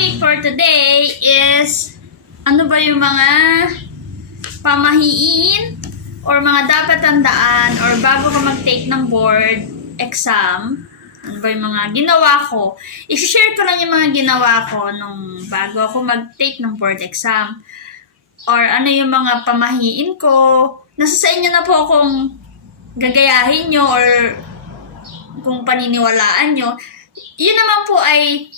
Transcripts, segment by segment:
topic for today is ano ba yung mga pamahiin or mga dapat tandaan or bago ka mag-take ng board exam. Ano ba yung mga ginawa ko? I-share ko lang yung mga ginawa ko nung bago ako mag-take ng board exam. Or ano yung mga pamahiin ko. Nasa sa inyo na po kung gagayahin nyo or kung paniniwalaan nyo. Yun naman po ay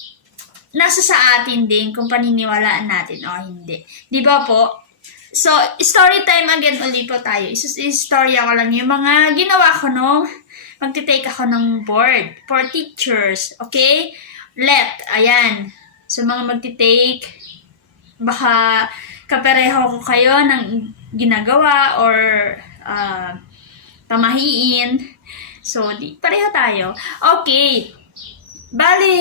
nasa sa atin din kung paniniwalaan natin o hindi. Di ba po? So, story time again ulit po tayo. Istorya ko lang yung mga ginawa ko nung magtitake ako ng board for teachers. Okay? Ayan. So, mga magtitake, baka kapareho ko kayo ng ginagawa or pamahiin. So, pareho tayo. Okay. Bali,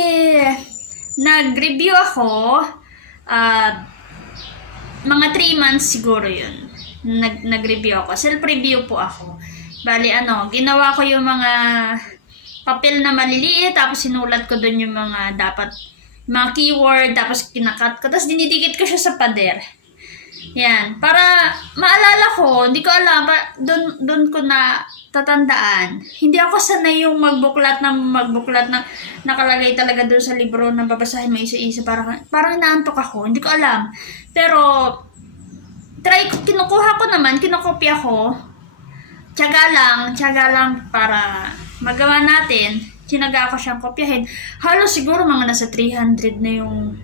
nag-review ako, mga 3 months siguro yun. Nag-review ako. Self-review po ako. Bali, ginawa ko yung mga papel na maliliit, tapos sinulat ko dun yung mga dapat, mga keyword, tapos kinakat ko, tapos dinidikit ko siya sa pader. Yan. Para maalala ko, hindi ko alam, dun ko na tatandaan. Hindi ako sanay yung magbuklat na nakalagay talaga doon sa libro na babasahin mo isa-isa. Parang inaantok ako. Hindi ko alam. Pero, kinukuha ko naman, kinokopya ko. Tiyaga lang para magawa natin. Tinaga ko siyang kopyahin. Halos siguro mga nasa 300 na yung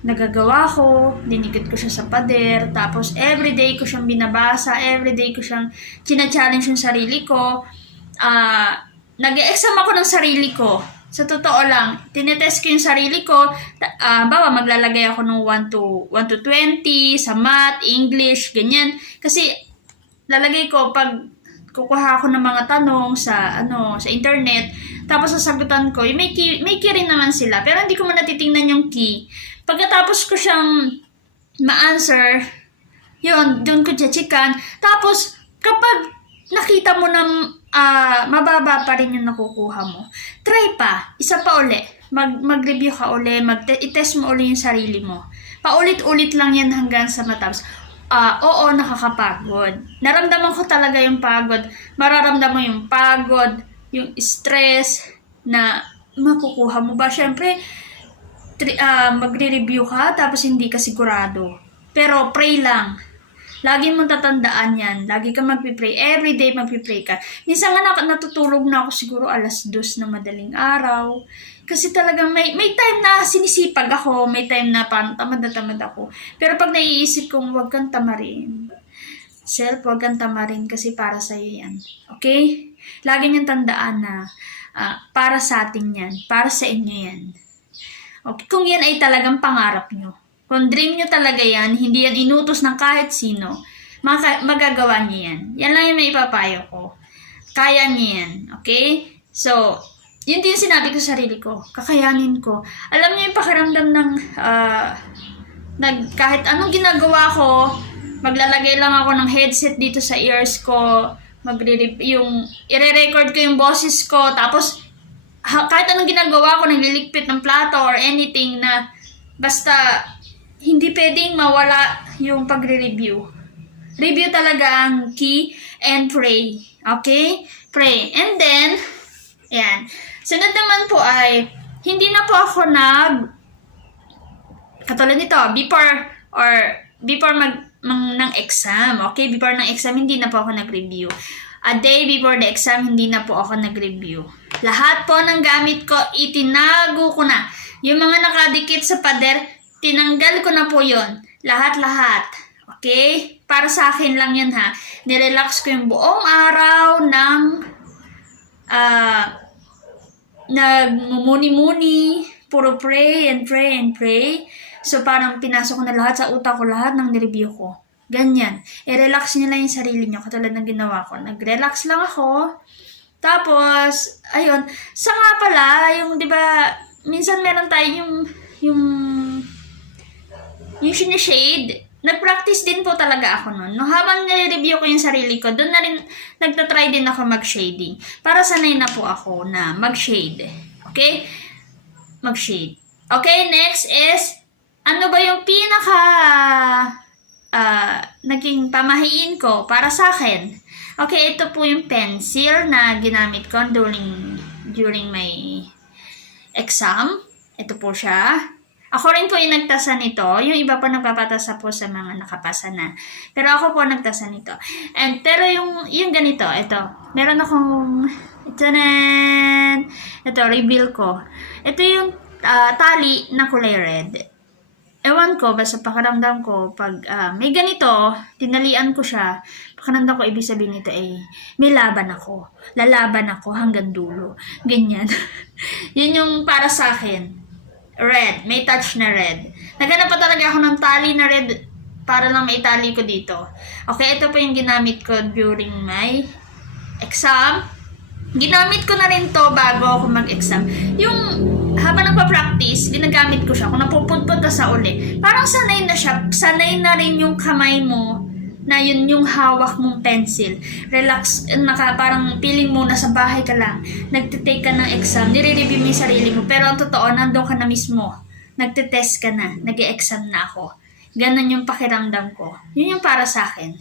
nagagawa ko, dinikit ko siya sa pader, tapos everyday ko siyang binabasa, everyday ko siyang china-challenge yung sarili ko. Nag-e-exam ako ng sarili ko. Sa totoo lang, tinetest ko yung sarili ko. Bawa, maglalagay ako ng 1 to 20 sa math, English, ganyan. Kasi, lalagay ko pag kukuha ako ng mga tanong sa internet, tapos sasagutan ko, may key rin naman sila, pero hindi ko man natitingnan yung key. Pagkatapos ko siyang ma-answer, yun, doon ko chichikan. Tapos, kapag nakita mo na mababa pa rin yung nakukuha mo, try pa, isa pa uli. Mag-review ka uli, i-test mo uli yung sarili mo. Paulit-ulit lang yan hanggang sa matapos. Oo, nakakapagod. Naramdaman ko talaga yung pagod. Mararamdaman mo yung pagod, yung stress na makukuha mo ba. Syempre, magre-review ka tapos hindi ka sigurado. Pero pray lang. Lagi mong tatandaan yan. Lagi ka magpipray. Everyday magpipray ka. Minsan nga natutulog na ako siguro 2:00 na madaling araw. Kasi talagang may time na sinisipag ako. May time na parang tamad ako. Pero pag naiisip kong huwag kang tamarin. Huwag kang tamarin kasi para sa'yo yan. Okay? Lagi niyong tandaan na para sa atin yan. Para sa inyo yan. Okay? Kung yan ay talagang pangarap nyo. Kung dream nyo talaga yan, hindi yan inutos ng kahit sino, magagawa niyo yan. Yan lang yung may ipapayo ko. Kaya niyo yan. Okay? So, yun din sinabi ko sa sarili ko. Kakayanin ko. Alam niyo yung pakiramdam ng kahit anong ginagawa ko, maglalagay lang ako ng headset dito sa ears ko, ire-record ko yung boses ko, tapos kahit anong ginagawa ko, nagliligpit ng plato or anything na basta hindi pwedeng mawala yung pagre-review. Review talaga ang key and pray. Okay? Pray. And then, ayan. Sunod naman po ay, hindi na po ako katulad nito, before ng exam. Okay? Before ng exam, hindi na po ako nag-review. A day before the exam, hindi na po ako nag-review. Lahat po ng gamit ko, itinago ko na. Yung mga nakadikit sa pader, tinanggal ko na po yun. Lahat-lahat. Okay? Para sa akin lang yan ha. Nirelax ko yung buong araw ng nagmumuni-muni, puro pray and pray and pray. So parang pinasok ko na lahat sa utak ko, lahat ng nireview ko. Ganyan. I-relax nyo lang yung sarili nyo, katulad ng ginawa ko. Nag-relax lang ako. Tapos, ayun. Sa nga pala, yung, di ba, minsan meron tayo yung sinishade. Nag-practice din po talaga ako nun. No, habang nire-review ko yung sarili ko, doon na rin, nagtatry din ako mag-shading. Para sanay na po ako na mag-shade. Okay? Mag-shade. Okay, next is Ano ba yung pinaka naging pamahiin ko para sa akin? Okay, ito po yung pencil na ginamit ko during my exam. Ito po siya. Ako rin po yung nagtasa nito. Yung iba pa nagpapatasa po sa mga nakapasa na. Pero ako po nagtasa nito. Pero yung ganito, ito. Meron akong, ito, reveal ko. Ito yung tali na kulay red. Ewan ko, basta pakiramdam ko, pag may ganito, tinalian ko siya, pakiramdam ko, ibig sabihin nito may laban ako. Lalaban ako hanggang dulo. Ganyan. Yun yung para sa akin. Red. May touch na red. Naghanap pa talaga ako ng tali na red para lang maitali ko dito. Okay, ito po yung ginamit ko during my exam. Ginamit ko na rin to bago ako mag-exam. Yung habang nagpa-practice, ginagamit ko siya. Kung napupunta sa uli, parang sanay na siya. Sanay na rin yung kamay mo na yun yung hawak mong pencil. Relax, parang feeling mo nasa bahay ka lang. Nagtitake ka ng exam, nire-review mo yung sarili mo. Pero ang totoo, nandun ka na mismo. Nagtitest ka na, nag-e-exam na ako. Ganon yung pakiramdam ko. Yun yung para sa akin.